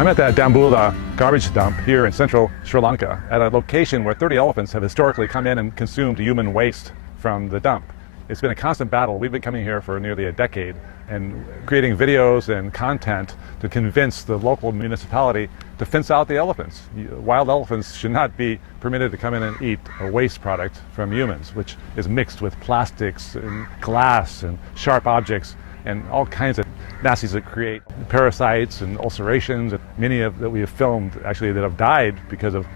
I'm at the Dambulla garbage dump here in central Sri Lanka at a location where 30 elephants have historically come in and consumed human waste from the dump. It's been a constant battle. We've been coming here for nearly a decade and creating videos and content to convince the local municipality to fence out the elephants. Wild elephants should not be permitted to come in and eat a waste product from humans, which is mixed with plastics and glass and sharp objects and all kinds of nasties that create parasites and ulcerations. Many of that we have filmed actually that have died because of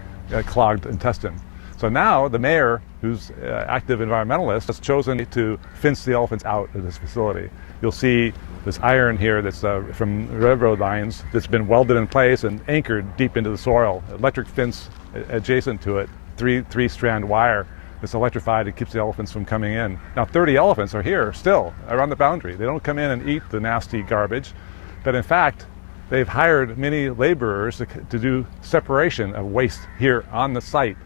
clogged intestine. So now the mayor, who's active environmentalist, has chosen to fence the elephants out of this facility. You'll see this iron here that's from railroad lines that's been welded in place and anchored deep into the soil. Electric fence adjacent to it, three-strand wire that's electrified. It keeps the elephants from coming in. Now 30 elephants are here still around the boundary. They don't come in and eat the nasty garbage, but in fact, they've hired many laborers to do separation of waste here on the site.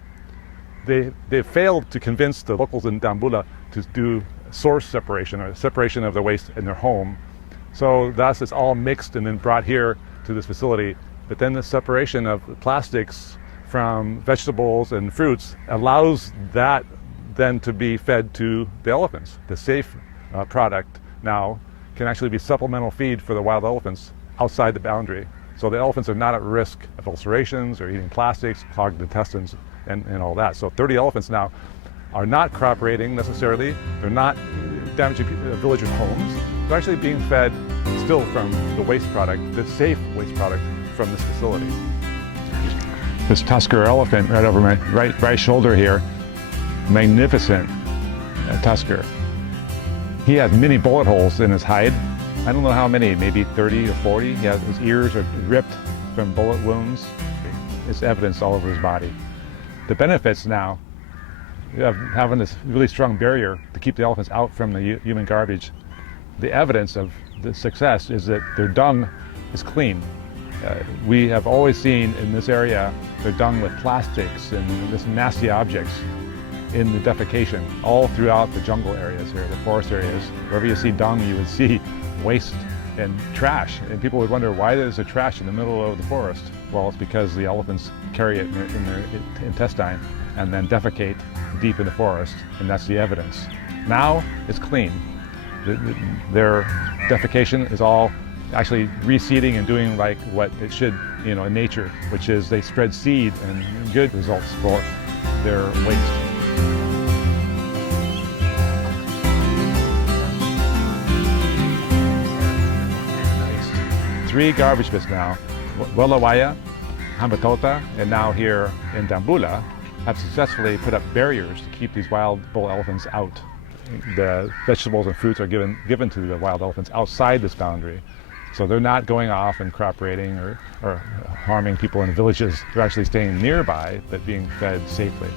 They failed to convince the locals in Dambulla to do source separation or separation of the waste in their home. So thus it's all mixed and then brought here to this facility. But then the separation of plastics from vegetables and fruits allows that then to be fed to the elephants. The safe product now can actually be supplemental feed for the wild elephants outside the boundary. So the elephants are not at risk of ulcerations or eating plastics, clogged intestines, and all that. So 30 elephants now are not cooperating necessarily. They're not damaging villagers' homes. They're actually being fed still from the waste product, the safe waste product from this facility. This tusker elephant right over my right shoulder here, magnificent tusker. He has many bullet holes in his hide. I don't know how many, maybe 30 or 40. His ears are ripped from bullet wounds. It's evidence all over his body. The benefits now of having this really strong barrier to keep the elephants out from the human garbage, the evidence of the success is that their dung is clean. We have always seen in this area their dung with plastics and this nasty objects in the defecation all throughout the jungle areas here, the forest areas. Wherever you see dung, you would see waste and trash. And people would wonder, why there's a trash in the middle of the forest? Well, it's because the elephants carry it in their intestine and then defecate deep in the forest, and that's the evidence. Now it's clean. Their defecation is all actually reseeding and doing like what it should, in nature, which is they spread seed and good results for their waste. 3 garbage pits now, Welawaya, Opatha, and now here in Dambulla, have successfully put up barriers to keep these wild bull elephants out. The vegetables and fruits are given to the wild elephants outside this boundary. So they're not going off and cooperating or harming people in villages. They're actually staying nearby, but being fed safely.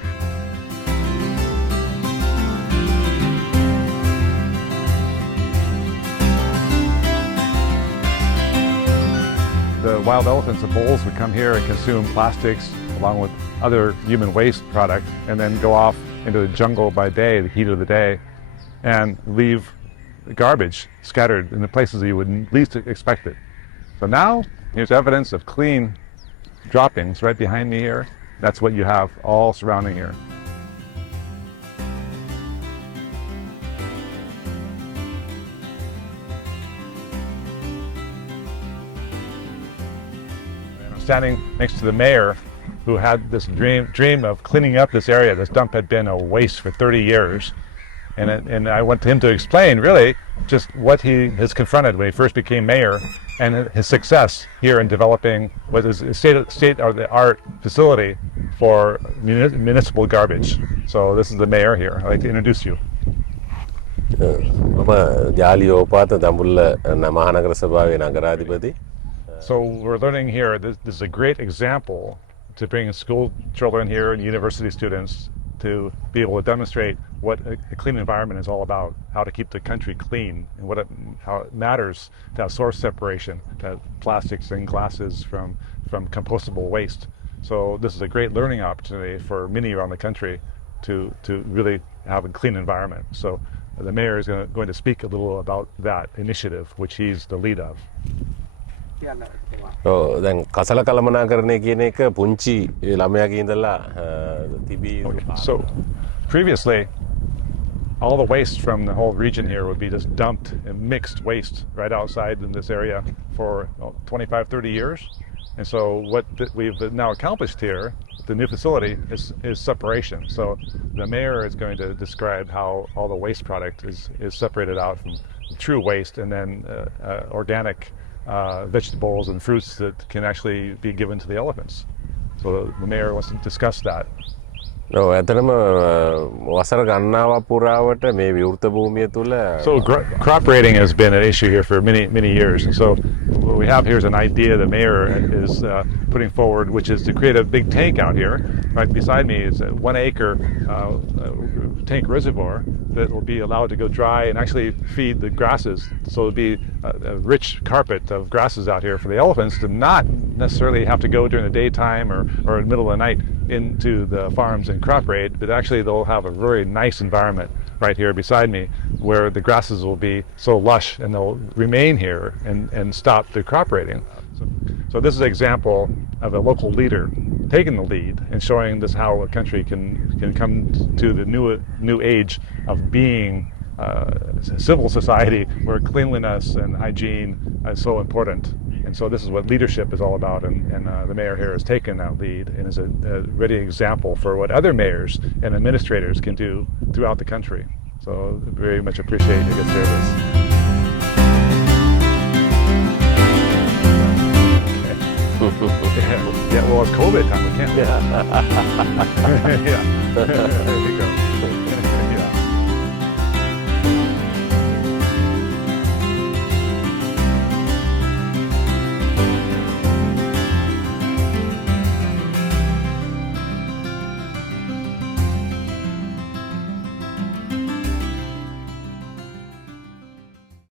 The wild elephants and bulls would come here and consume plastics along with other human waste product and then go off into the jungle by day, the heat of the day, and leave garbage scattered in the places that you would least expect it. So now here's evidence of clean droppings right behind me here. That's what you have all surrounding here. I'm standing next to the mayor, who had this dream of cleaning up this area. This dump had been a waste for 30 years. And I went to him to explain really just what he has confronted when he first became mayor and his success here in developing what is a state-of-the-art facility for municipal garbage. So this is the mayor here. I'd like to introduce you. Opatha Dambulla Mahanagara Sabhawe Nagaradhipati. So we're learning here, this is a great example to bring school children here and university students to be able to demonstrate what a clean environment is all about, how to keep the country clean, and how it matters to have source separation, to have plastics and glasses from compostable waste. So this is a great learning opportunity for many around the country to really have a clean environment. So the mayor is going to speak a little about that initiative, which he's the lead of. දැන් කසල කළමනාකරණය කියන එක පුංචි ළමයාගේ ඉඳලා තිබී So previously, all the waste from the whole region here would be just dumped and mixed waste right outside in this area for 25, 30 years. And so what we've now accomplished here, the new facility, is separation. So the mayor is going to describe how all the waste product is separated out from true waste and then organic vegetables and fruits that can actually be given to the elephants. So the mayor wants to discuss that. ඇතනම වසර ගන්නාවක් පුරාවට මේ විවෘත භූමිය තුළ So crop raiding has been an issue here for many, many years. And so what we have here is an idea the mayor is putting forward, which is to create a big tank out here. Right beside me is a 1 acre tank reservoir that will be allowed to go dry and actually feed the grasses. So it'll be a rich carpet of grasses out here for the elephants to not necessarily have to go during the daytime or in the middle of the night into the farms and crop raid, but actually they'll have a very nice environment right here beside me where the grasses will be so lush and they'll remain here and stop the crop raiding. So this is an example of a local leader taking the lead and showing this how a country can come to the new age of being a civil society where cleanliness and hygiene is so important. And so this is what leadership is all about, and the mayor here has taken that lead and is a ready example for what other mayors and administrators can do throughout the country. So very much appreciate your good service. Yeah, well, it's COVID time. We can't. Yeah. Yeah. There you go.